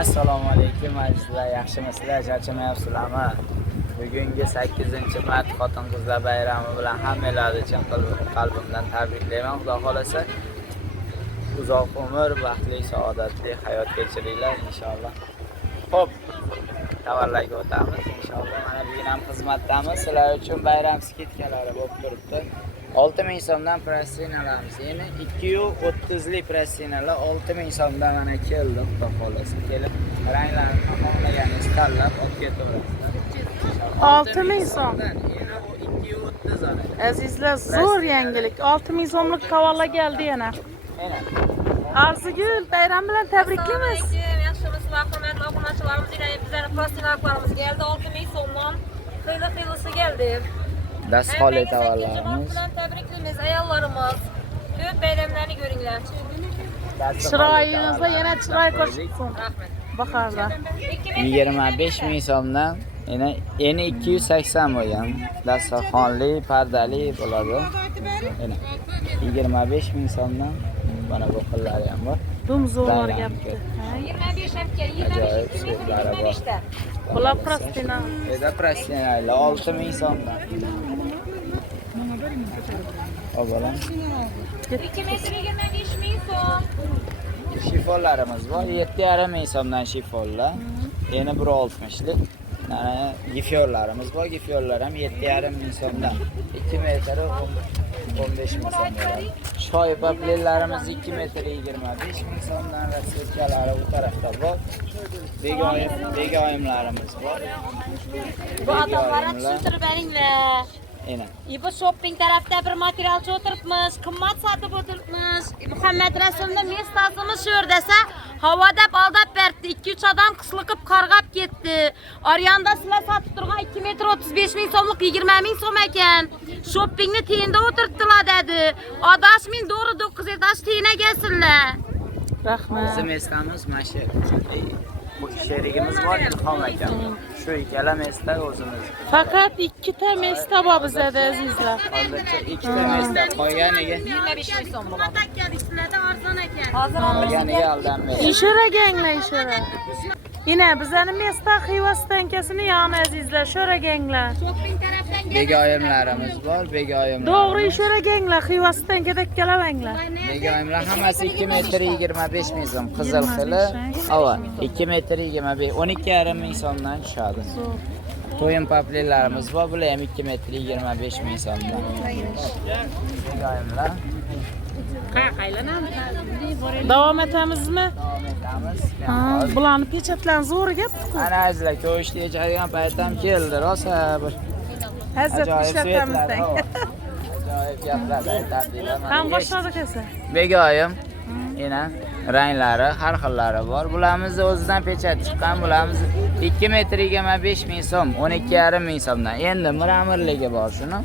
Assalomu alaykum azizlar, yaxshimisizlar, charchamayapsizlarmi? Bugungi 8-mart xotin-qizlar bayrami bilan hammalarni chin qalbimdan tabriklayman. Xudo xolasa uzoq umr, baxtli, saodatli hayot kechiringlar inshaalloh. Xo'p, tavallarga o'tamiz inshaalloh. Mana bugun ham xizmatdamiz. Sizlar uchun bayram skidkalari bo'lib turibdi. 6000 so'mdan protsinalarimiz. Endi 230 lik protsinalar 6000 so'mdan mana keldi, xudo xolasa. Kelib, ranglarni xohlaganingiz tanlab olib ketaverasiz. 6000 so'm. Endi o 230 ana. Azizlar, zo'r yangilik. 6000 so'mlik tavalla geldi yana. Mana. Arzigul, bayram bilan tabriklaymiz. Yaxshimisizlar, hurmatli obunachilarimiz, bizlarning protsinalarimiz keldi. 6000 so'mdan xiyli-xiyilisi geldi. Dastxoli tavallarimiz. Bilan tabriklaymiz ayollarimiz. Ko'p bayramlarni ko'ringlar. Chiroyingizda yana chiroy ko'rsatsin. Rahmat. Baharda. 25 ming so'mdan eni 280 bo'lgan. Dasturxonli, pardali bo'ladi. Mana 25 ming so'mdan mana bu qillari ham bor. Dum zo'r gapdi. 25 ham kel, Ajoyib svetlari bor. Bular prostina. Eda protsinalar 6000 so'mdan. Obalam. 2 metr 25 ming so'm. Shifonlarimiz bor. 7,5 ming so'mdan shifonlar. Eni 160lik. Mana gifyorlarimiz bor. Gifyorlar ham 7,5 ming so'mdan. 2 metr 15 ming so'mdan. Shoy paplerlarimiz 2 metr 25 ming so'mdan va svetkalari bu tarafda bor. Begoyimlarimiz bor. Bu odamlarni tushuntirib beringlar. Ena. Bu shopping tarafda bir materialchi o'tiribmiz, qimmat sotib o'tiribmiz. Muhammad Rasulning mestasimiz shu desa, havada aldab berdi. 2-3 odam qisliqib qarg'ab ketdi. Aryanda sizlar sotib turgan 2 metr 35 ming so'mlik 20 ming so'm ekan. Shoppingni tiyinda o'tiribdilar dedi. Adashmin doğru 9 etaş tiyine gelsinlar. Rahmat. Bizim mestamiz mana shu bu sherigimiz bor, Ilhom aka. Shu ikkala mesta o'zimiz. Faqat 2 ta mesta bor bizda azizlar. Hozircha 2 ta mesta qolganiga 25 ming so'm bo'ladi. Sizlarda arzon ekan. qolganiga aldanmaydi. Ishora ganglar, ishora. Yine bizning mesta Xiva stankasini yog'ni azizlar, shora ganglar. Shopping tarafdan Begoyimlarimiz bor, begoyimlar. To'g'ri ishora ganglar, Xiva stankada kelavanglar. Begoyimlar hammasi 2 metr 25 ming so'm. Qizil xili. Ava 2 metr 25, 12,5 ming so'mdan tushadi. To'yin paplerlarimiz bor, bular ham 2 metr 25 ming so'mdan. Begoyimlar. Davom etamizmi? Davom etamiz. Bularni pechatlan zo'r gapdi-ku. Ana azizlar, ko'shni yechadigan paytam keldi, rosa bir Hazrat ishlatamizdan. ajoyib gaplar aytadilar. Ham boshladik esa. Begoyim, yana ranglari, har xillari bor. Bularimizni o'zidan pechat chiqqan, bularimiz 2 metr 25 ming so'm, 12,5 ming so'mdan. Endi miramirligi bor shuni.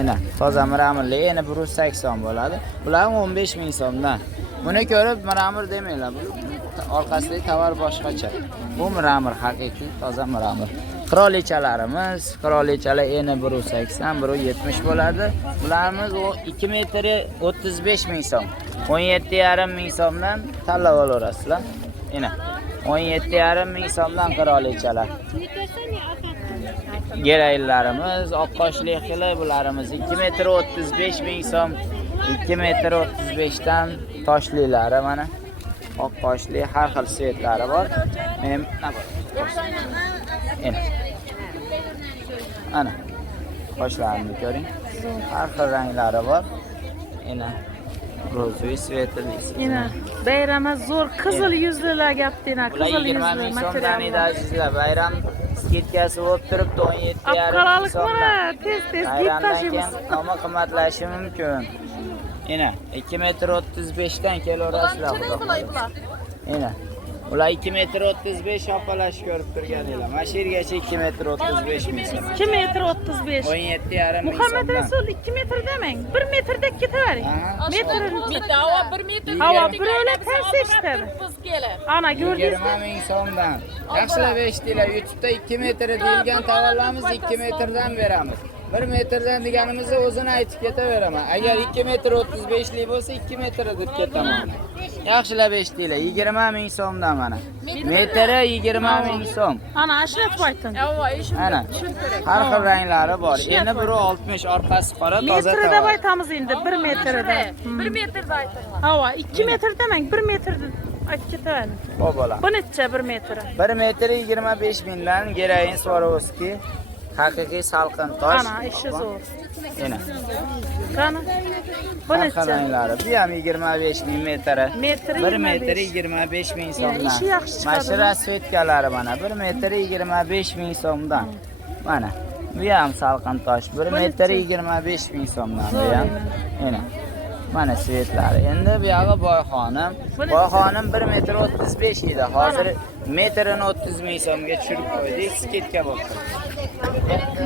Ana, toza miramirligi endi 180 bo'ladi. Bular 15 ming so'mdan. Buni ko'rib miramir demanglar. Bu orqasidagi tovar boshqacha. Bu miramir haqiqiy toza miramir. Qirolichalarimiz, qirolichalar eni 180, 170 bo'ladi. Bularimiz o 2 metr 35 ming so'm. 17,5 ming so'mdan tanlab olasizlar. Ena 17,5 ming so'mdan qirolichalar. Geraylarimiz, oqqoshli xili bularimiz 2 metr 35 ming so'm. 2 metr 35 dan toshlilari mana. Oqqoshli har xil svetlari bor. Men ana qoshlarini ko'ring. Har xil ranglari bor. Ena ro'zoy svetli. Yine bayrama zo'r qizil yuzlilar gapdina, qizil 20 ming yuzli so'mdan edi material. azizlar. Bayram skidkasi bo'lib turibdi 17,5 Apqaralik so'mdan. mana, tez git tashimiz. Ama qimmatlashi mumkin. Ena 2 metr 35 dan kelaverasizlar. Ena ular 2 metr 35 opalash ko'rib turganinglar. Mana shu yergacha 2 metr 35 ming so'm. 2 metr 35. 17,5 ming Muhammad so'mdan. Rasul 2 metr demang. 1 metrdek ketavering. Metrini. Hava 1 metr. Hava birovlar ters eshitadi. Ana ko'rdingizmi? 20 ming so'mdan. Yaxshilab eshitdinglar. YouTube'da 2 metr deyilgan tavallarimiz 2 metrdan beramiz. 1 metrdan deganimizni o'zini aytib ketaveraman. Agar 2 metr 35 lik bo'lsa 2 metr deb ketaman. Yaxshilab eshitdinglar. 20 ming so'mdan mana. Metri 20 ming so'm. Ana ashlatib ayting. Ana. Har xil ranglari bor. Endi biri 60, orqasi qora, toza Metrda tovar. aytamiz endi 1 metrda. 1 metrda ayting. Hava 2 metr demang, 1 metrda aytib ketaveradi. Xo'p bola. Bu necha 1 metri? 1 metr 25 mingdan Gerayin Swarovski haqiqiy salqin tosh. Ana ishi zo'r. Yana. Qani? Bu Har xil necha? ranglari. Bu ham 25 ming metri. Metri 1 metr 25 ming so'mdan. ishi yaxshi chiqadi. Mana shu rasvetkalari mana 1 metr 25 ming so'mdan. Mana. Bu ham salqin tosh. 1 metr 25 ming so'mdan bu ham. Mana. Mana svetlari. Endi bu yog'i boyxonim. Boyxonim 1 metr 35 edi. Hozir metrini 30 ming so'mga tushirib qo'ydik. Skitka bo'ldi.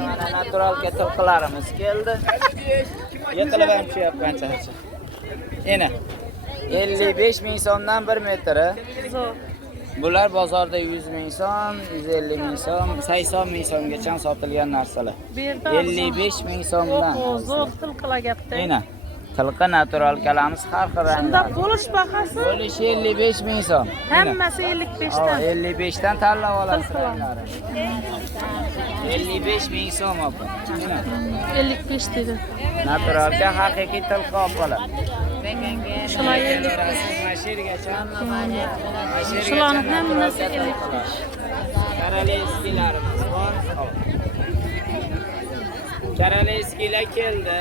Mana natural ketilqilarimiz keldi. Yiqilib ham tushyapman charcha. Yana 55 ming so'mdan 1 metri. Zo'r. Bular bozorda 100 ming so'm, 150 ming so'm, 80 ming so'mgacha sotilgan narsalar. Bu yerda 55 ming so'mdan. zo'r tilqila gapda. Mana tilqi natural kalamiz har xil Shunda ranglar. bo'lish bahasi Bo'lish 55 ming so'm. hammasi 55 dan. 55 dan tanlab olasiz ranglari. 55 ming so'm opa. Mana 55 dedi. naturalga haqiqiy tilqi opalar. Shular 55. Mashirgacha. Shularning hammasi 55. Karalevskilarimiz bor. Karalevskilar keldi.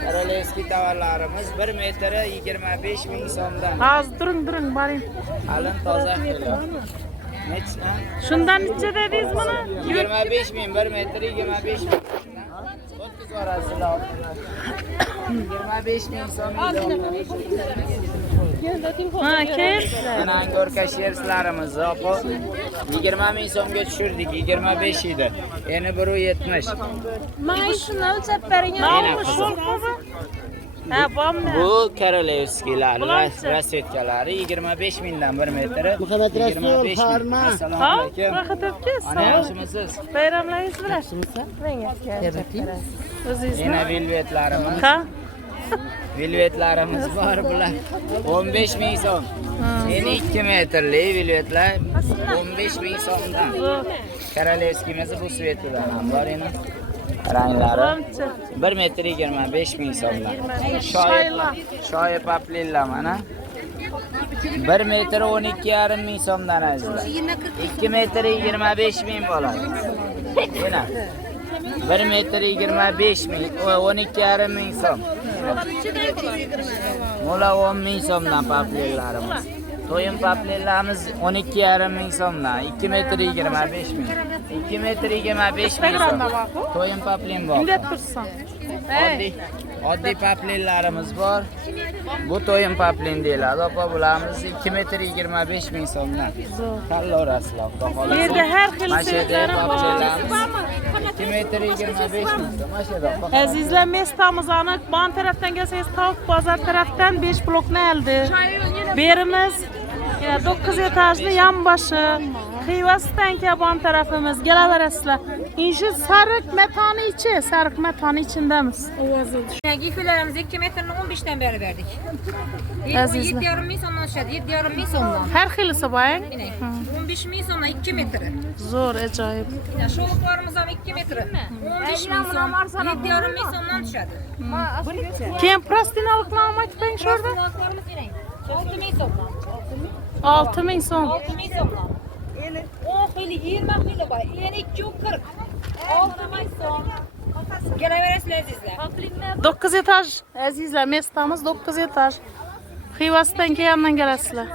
Karalevski tovarlarimiz 1 metri 25 ming so'mdan. Hozir turing, boring. Qalin toza qilib. Necha? Shundan necha dedingiz buni? 25 ming, 1 metri 25 ming. 30 orasida. 25 ming so'm. Ha, keyin. Mana Angorka sherslarimiz opa 20 ming so'mga tushirdik, 25 edi. Endi 170. Mana shuni o'lchab bering. Navmi sho'rqomi? Ha, bommi. Bu Karolevskilar, Bularchi? rasvetkalari 25 mingdan 1 metri. Muhammad Rasul, Farma. Assalomu Ha, alaykum. rahmat opke. Ana yaxshimisiz? Bayramlaringiz bilan. O'zingiz Yana velvetlarimiz. Ha? Velvetlarimiz bor bular. 15 ming so'm. Endi 2 metrli velvetlar 15 ming so'mdan. Karolevskimiz bu svetlar ham bor endi. Ranglari Qancha? 1 metr 25 ming so'mdan. Shoyi paplilla mana. 1 metr 12,5 ming so'mdan azizlar. 2 metr 25 ming bo'ladi. Mana 1 metr 25 ming, 12,5 ming so'm. Mola 10 ming so'mdan paplillarimiz. To'yin paplillarimiz 12,5 ming so'mdan, 2 metr 25 ming. 2 metr 25 ming so'm. To'yin paplin bor. Bunday tursin. Oddiy paplillarimiz bor. Bu to'yin paplin deyiladi. Opa, bularimiz 2 metr 25 ming so'mdan. Tanlaverasizlar. Bu yerda har xil svetlarim bor. 2 metr 25 ming so'm. Mashada. Azizlar, mestamiz aniq. Ban tarafdan kelsangiz, Tavuk bozor tarafdan 5 blokni oldi. Berimiz 9 etajli yonboshi. Xivasdan kelgan tarafimiz, kelaverasizlar. Inshi sariq metani ichi, sariq metani ichindamiz. Giykularimiz 2 metrni 15 dan beri verdik. Azizlar. 7,5 ming so'mdan tushadi. 7,5 ming so'mdan. Har xilisi bor. 15 ming so'mdan 2 metri. Zo'r, ajoyib. Sho'xlarimiz ham 2 metri. 15 ming so'm. 7,5 ming so'mdan tushadi. Keyin prostinaliklarni aytib shu yerda. Sho'xlarimiz qarang. 6 ming so'mdan. 6 ming so'm. 6 ming so'mdan. 10 xili, 20 xili bor. Yana 240. 6 ming so'm. Kelaverasizlar azizlar. 9 etaj azizlar, mestamiz 9 etaj. Xivasdan kelgandan kelasizlar.